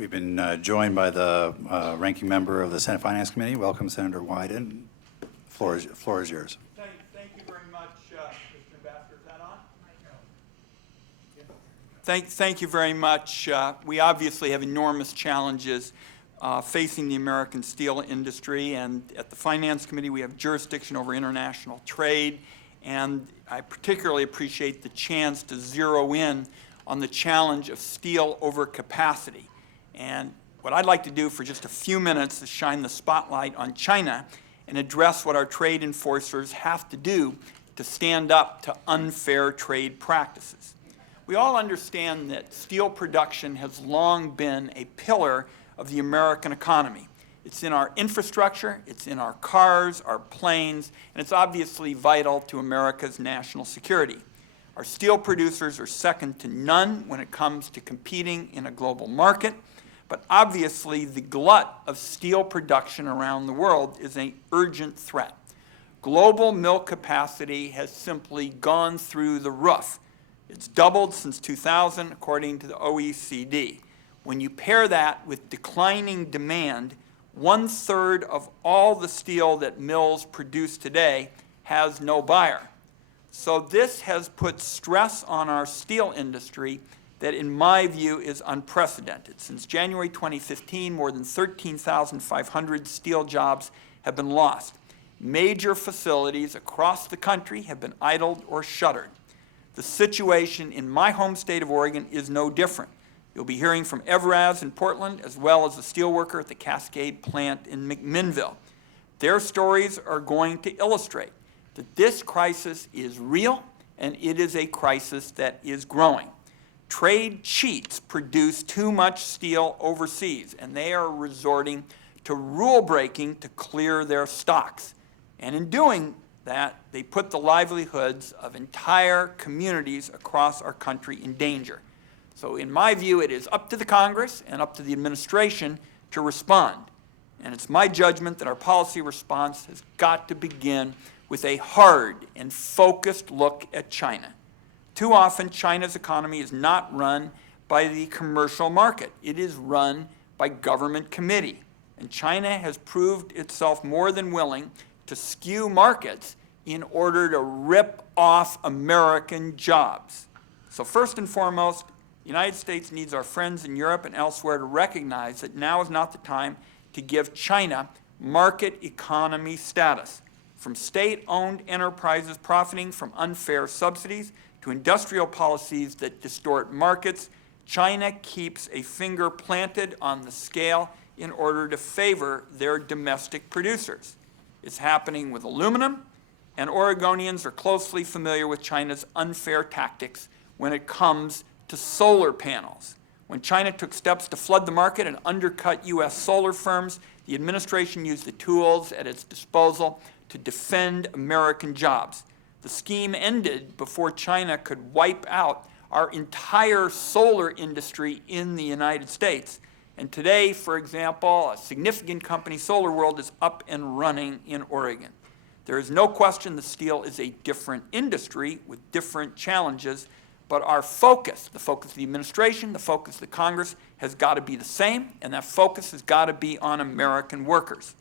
We've been joined by the ranking member of the Senate Finance Committee. Welcome, Senator Wyden. Floor is yours. Thank you very much, Mr. Ambassador. Is that on? Thank you very much. We obviously have enormous challenges facing the American steel industry, and at the Finance Committee we have jurisdiction over international trade, and I particularly appreciate the chance to zero in on the challenge of steel overcapacity. And what I'd like to do for just a few minutes is shine the spotlight on China and address what our trade enforcers have to do to stand up to unfair trade practices. We all understand that steel production has long been a pillar of the American economy. It's in our infrastructure, it's in our cars, our planes, and it's obviously vital to America's national security. Our steel producers are second to none when it comes to competing in a global market, but obviously the glut of steel production around the world is an urgent threat. Global mill capacity has simply gone through the roof. It's doubled since 2000, according to the OECD. When you pair that with declining demand, 1/3 of all the steel that mills produce today has no buyer. So this has put stress on our steel industry that, in my view, is unprecedented. Since January 2015, more than 13,500 steel jobs have been lost. Major facilities across the country have been idled or shuttered. The situation in my home state of Oregon is no different. You'll be hearing from Evraz in Portland, as well as a steelworker at the Cascade plant in McMinnville. Their stories are going to illustrate that this crisis is real, and it is a crisis that is growing. Trade cheats produce too much steel overseas, and they are resorting to rule breaking to clear their stocks. And in doing that, they put the livelihoods of entire communities across our country in danger. So in my view, it is up to the Congress and up to the administration to respond. And it's my judgment that our policy response has got to begin with a hard and focused look at China. Too often, China's economy is not run by the commercial market. It is run by government committee. And China has proved itself more than willing to skew markets in order to rip off American jobs. So first and foremost, the United States needs our friends in Europe and elsewhere to recognize that now is not the time to give China market economy status. From state-owned enterprises profiting from unfair subsidies to industrial policies that distort markets, China keeps a finger planted on the scale in order to favor their domestic producers. It's happening with aluminum, and Oregonians are closely familiar with China's unfair tactics when it comes to solar panels. When China took steps to flood the market and undercut U.S. solar firms, the administration used the tools at its disposal to defend American jobs. The scheme ended before China could wipe out our entire solar industry in the United States. And today, for example, a significant company, SolarWorld, is up and running in Oregon. There is no question that steel is a different industry with different challenges, but our focus, the focus of the administration, the focus of the Congress, has got to be the same, and that focus has got to be on American workers.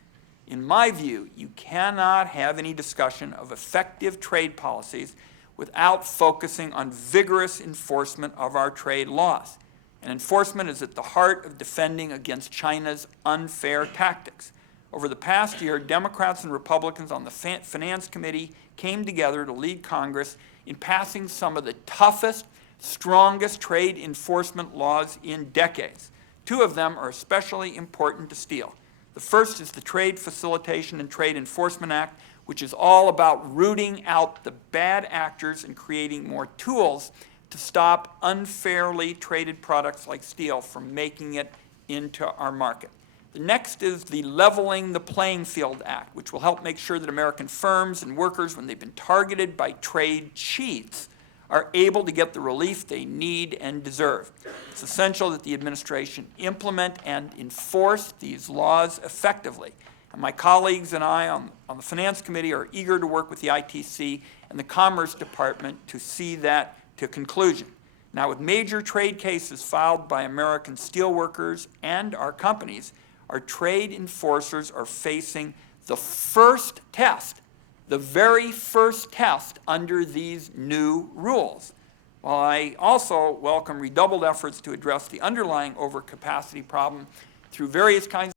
In my view, you cannot have any discussion of effective trade policies without focusing on vigorous enforcement of our trade laws. And enforcement is at the heart of defending against China's unfair tactics. Over the past year, Democrats and Republicans on the Finance Committee came together to lead Congress in passing some of the toughest, strongest trade enforcement laws in decades. Two of them are especially important to steel. The first is the Trade Facilitation and Trade Enforcement Act, which is all about rooting out the bad actors and creating more tools to stop unfairly traded products like steel from making it into our market. The next is the Leveling the Playing Field Act, which will help make sure that American firms and workers, when they've been targeted by trade cheats, are able to get the relief they need and deserve. It's essential that the administration implement and enforce these laws effectively. And my colleagues and I on the Finance Committee are eager to work with the ITC and the Commerce Department to see that to conclusion. Now, with major trade cases filed by American steelworkers and our companies, our trade enforcers are facing the first test, the very first test under these new rules. While I also welcome redoubled efforts to address the underlying overcapacity problem through various kinds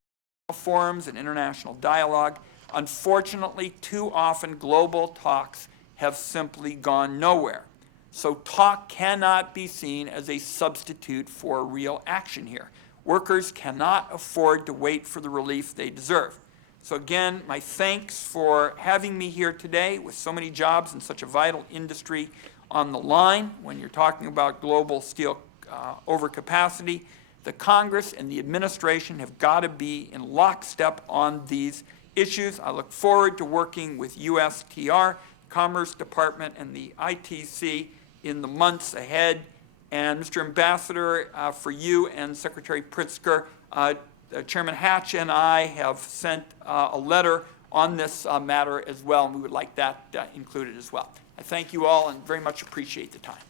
of forums and international dialogue, unfortunately, too often global talks have simply gone nowhere. So talk cannot be seen as a substitute for real action here. Workers cannot afford to wait for the relief they deserve. So again, my thanks for having me here today with so many jobs in such a vital industry on the line when you're talking about global steel overcapacity. The Congress and the administration have got to be in lockstep on these issues. I look forward to working with USTR, Commerce Department, and the ITC in the months ahead. And Mr. Ambassador, for you and Secretary Pritzker, Chairman Hatch and I have sent a letter on this matter as well, and we would like that included as well. I thank you all and very much appreciate the time.